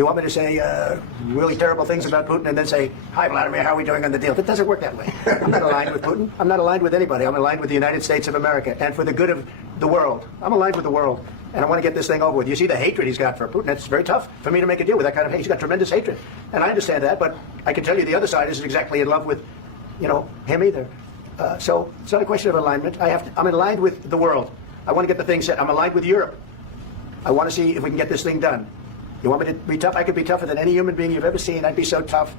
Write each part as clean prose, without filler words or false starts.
You want me to say really terrible things about Putin and then say, hi, Vladimir, how are we doing on the deal? It doesn't work that way. I'm not aligned with Putin. I'm not aligned with anybody. I'm aligned with the United States of America and for the good of the world. I'm aligned with the world, and I want to get this thing over with. You see the hatred he's got for Putin. It's very tough for me to make a deal with that kind of hate. He's got tremendous hatred, and I understand that, but I can tell you the other side isn't exactly in love with, him either. So it's not a question of alignment. I'm aligned with the world. I want to get the thing set. I'm aligned with Europe. I want to see if we can get this thing done. You want me to be tough? I could be tougher than any human being you've ever seen. I'd be so tough.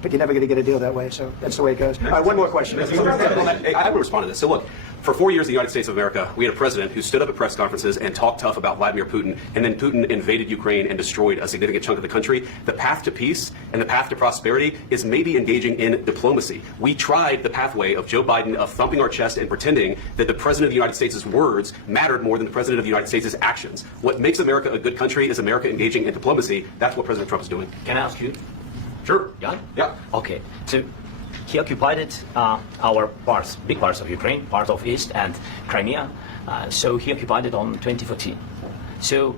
But you're never going to get a deal that way, so that's the way it goes. All right, one more question. I would respond to this. So look, for 4 years in the United States of America, we had a president who stood up at press conferences and talked tough about Vladimir Putin, and then Putin invaded Ukraine and destroyed a significant chunk of the country. The path to peace and the path to prosperity is maybe engaging in diplomacy. We tried the pathway of Joe Biden of thumping our chest and pretending that the president of the United States' words mattered more than the president of the United States' actions. What makes America a good country is America engaging in diplomacy. That's what President Trump is doing. Can I ask you? Sure. Yeah? Yeah. Okay. So he occupied our parts, big parts of Ukraine, part of East and Crimea. So he occupied it on 2014. So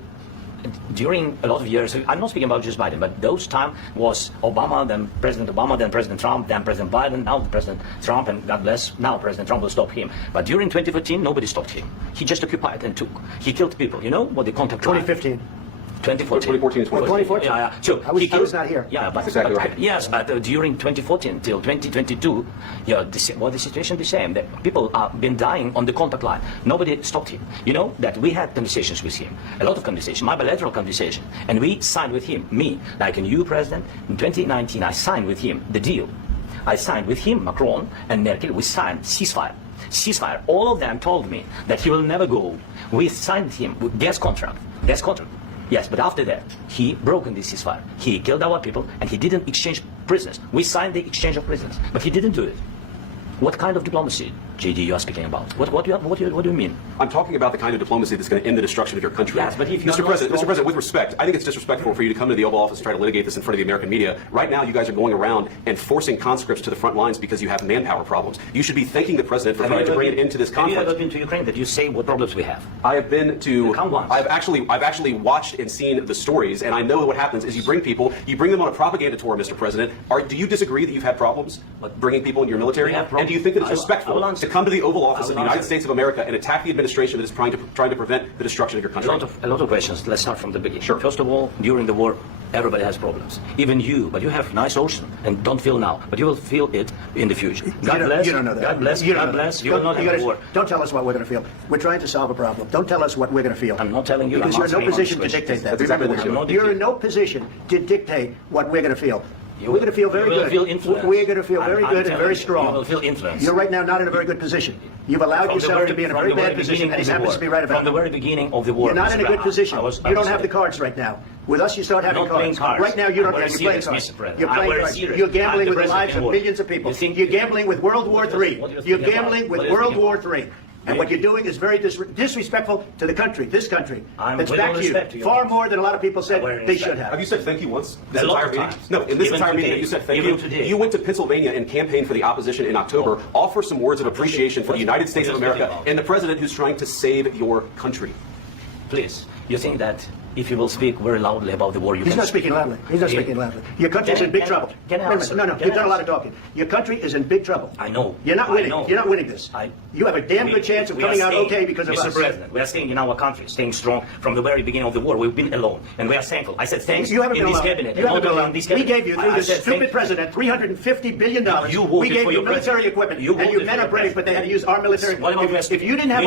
during a lot of years, I'm not speaking about just Biden, but those time was Obama, then President Obama, then President Trump, then President Biden, now President Trump, and God bless, now President Trump will stop him. But during 2014, nobody stopped him. He just occupied and took. He killed people. You know what the contact 2015. 2014. 2014. Yeah. So I was not here. Yeah, but exactly right. Yes, but during 2014 till 2022, the situation the same. That people have been dying on the contact line. Nobody stopped him. You know that we had conversations with him, a lot of conversation, my bilateral conversation, and we signed with him. Me, like a new president in 2019, I signed with him the deal. I signed with him, Macron and Merkel. We signed ceasefire. Ceasefire. All of them told me that he will never go. We signed him with gas contract. Gas contract. Yes, but after that, he broke this ceasefire. He killed our people, and he didn't exchange prisoners. We signed the exchange of prisoners, but he didn't do it. What kind of diplomacy, JD, you are speaking about? What do you mean? I'm talking about the kind of diplomacy that's going to end the destruction of your country. Yes, but if Mr. President, with respect, I think it's disrespectful for you to come to the Oval Office and try to litigate this in front of the American media. Right now, you guys are going around and forcing conscripts to the front lines because you have manpower problems. You should be thanking the president for trying to bring it into this conflict. Have you ever been to Ukraine? That you say what problems we have? I have been to. I've actually watched and seen the stories, and I know what happens is you bring them on a propaganda tour, Mr. President. Do you disagree that you've had problems bringing people into your military? And do you think that it's respectful to come to the Oval Office of the United States of America and attack the administration that is trying to prevent the destruction of your country? A lot of questions. Let's start from the beginning. Sure. First of all, during the war, everybody has problems. Even you, but you have nice ocean and don't feel now, but you will feel it in the future. God bless. You don't know that. God bless. God bless. You will not have a war. Don't tell us what we're going to feel. We're trying to solve a problem. Don't tell us what we're going to feel. I'm not telling you. Because you're in no position to dictate that. You're in no position to dictate what we're going to feel. We're going to feel very good. We're going to feel very good and very strong. You will feel influence. You're right now not in a very good position. You've allowed yourself to be in a very bad position, and he happens to be right about it. From the very beginning of the war. You're not in a good position. You don't have the cards right now. With us, you start having cards. Right now, you don't have. You're playing cards. You're playing cards. You're gambling with the lives of millions of people. You're gambling with World War III. You're gambling with World War III. And what you're doing is very disrespectful to the country, this country. That's back to you. Far more than a lot of people said they should have. Have you said thank you once? This entire meeting? No, in this entire meeting, you said thank you. You went to Pennsylvania and campaigned for the opposition in October. Offer some words of appreciation for the United States of America and the president who's trying to save your country. Please, you think that if you will speak very loudly about the war, He's not speaking loudly. He's not speaking loudly. Your country's in big trouble. No, you've done a lot of talking. Your country is in big trouble. I know. You're not winning. You're not winning this. You have a damn good chance of coming out okay because of us. Mr. President, we are staying in our country, staying strong from the very beginning of the war. We've been alone, and we are thankful. I said thanks in this cabinet. You haven't been alone. We gave you, through this stupid president, $350 billion. We gave you military equipment, and you men are brave, but they had to use our military equipment. If you didn't have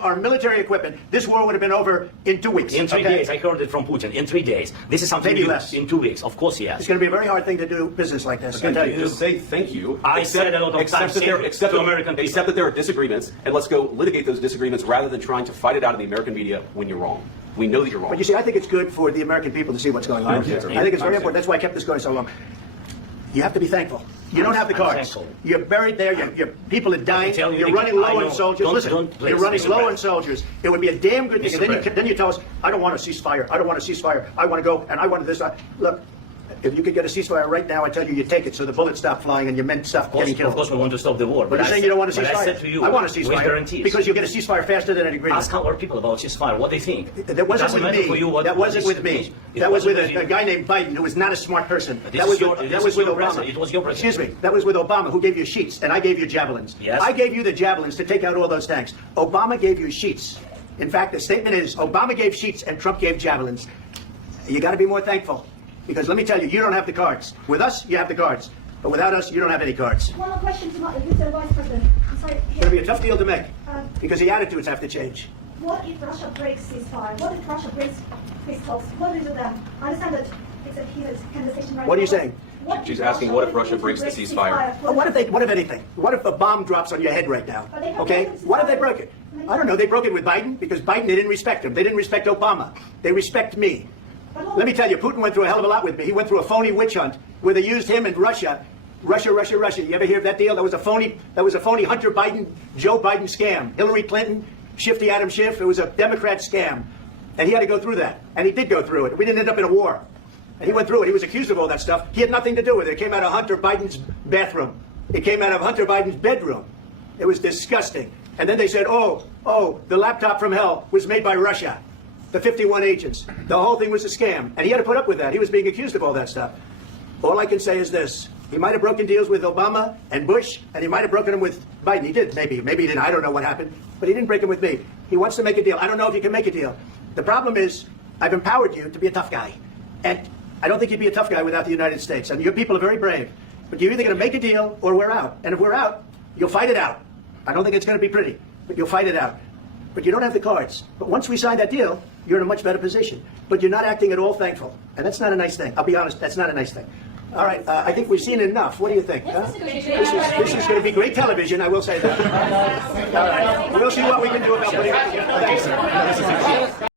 our military equipment, this war would have been over in 2 weeks. In 3 days, I heard it from Putin. In 3 days. This is something maybe new. Less. In 2 weeks. Of course, yes. It's going to be a very hard thing to do business like this. Just say thank you. I said a lot of times to American people. Except that there are disagreements, and let's go litigate those disagreements rather than trying to fight it out in the American media when you're wrong. We know that you're wrong. But you see, I think it's good for the American people to see what's going on. I think it's very important. That's why I kept this going so long. You have to be thankful. You don't have the cards. You're buried there. Your people are dying. You're running low on soldiers. Listen, you're running low on soldiers. It would be a damn good thing. And then you tell us, I don't want a ceasefire. I don't want a ceasefire. I want to go, and I want this. Look, If you could get a ceasefire right now, I tell you, you take it so the bullets stop flying and your men stop getting killed. Of course, we want to stop the war. But you're saying you don't want a ceasefire? But I said to you, I want a with ceasefire. guarantees. Because you get a ceasefire faster than an agreement. Ask our people about ceasefire, what they think. That wasn't Doesn't with matter for me. you what That wasn't with me. means. It That was with wasn't a guy named Biden, who was not a smart person. This That was is your- with, this that was is with your Obama. president. It was your president. Excuse me. That was with Obama, who gave you sheets, and I gave you javelins. Yes. I gave you the javelins to take out all those tanks. Obama gave you sheets. In fact, the statement is Obama gave sheets and Trump gave javelins. You got to be more thankful. Because let me tell you, you don't have the cards. With us, you have the cards. But without us, you don't have any cards. One more question to Mr. Vice President. I'm sorry. It's going to be a tough deal to make. Because the attitudes have to change. What if Russia breaks ceasefire? What if Russia breaks peace talks? What do you do then? I understand that it's a heated conversation right now. What are you saying? What She's if asking, what if Russia breaks the ceasefire? What if anything? What if a bomb drops on your head right now? But they have Okay? broken What if they ceasefire. broke it? I don't know. They broke it with Biden because Biden, they didn't respect him. They didn't respect Obama. They respect me. Let me tell you, Putin went through a hell of a lot with me. He went through a phony witch hunt where they used him and Russia. Russia. You ever hear of that deal? That was a phony Hunter Biden, Joe Biden scam. Hillary Clinton, Shifty Adam Schiff. It was a Democrat scam. And he had to go through that. And he did go through it. We didn't end up in a war. And he went through it. He was accused of all that stuff. He had nothing to do with it. It came out of Hunter Biden's bathroom. It came out of Hunter Biden's bedroom. It was disgusting. And then they said, oh, the laptop from hell was made by Russia. The 51 agents. The whole thing was a scam. And he had to put up with that. He was being accused of all that stuff. All I can say is this. He might have broken deals with Obama and Bush, and he might have broken them with Biden. He did, maybe. Maybe he didn't. I don't know what happened. But he didn't break them with me. He wants to make a deal. I don't know if he can make a deal. The problem is, I've empowered you to be a tough guy. And I don't think you'd be a tough guy without the United States. I mean, your people are very brave. But you're either going to make a deal or we're out. And if we're out, you'll fight it out. I don't think it's going to be pretty, but you'll fight it out. But you don't have the cards. But once we sign that deal, you're in a much better position. But you're not acting at all thankful. And that's not a nice thing. I'll be honest, that's not a nice thing. All right, I think we've seen enough. What do you think? Huh? This is going to be great television, I will say that. All right, we'll see what we can do about putting it together. Thanks.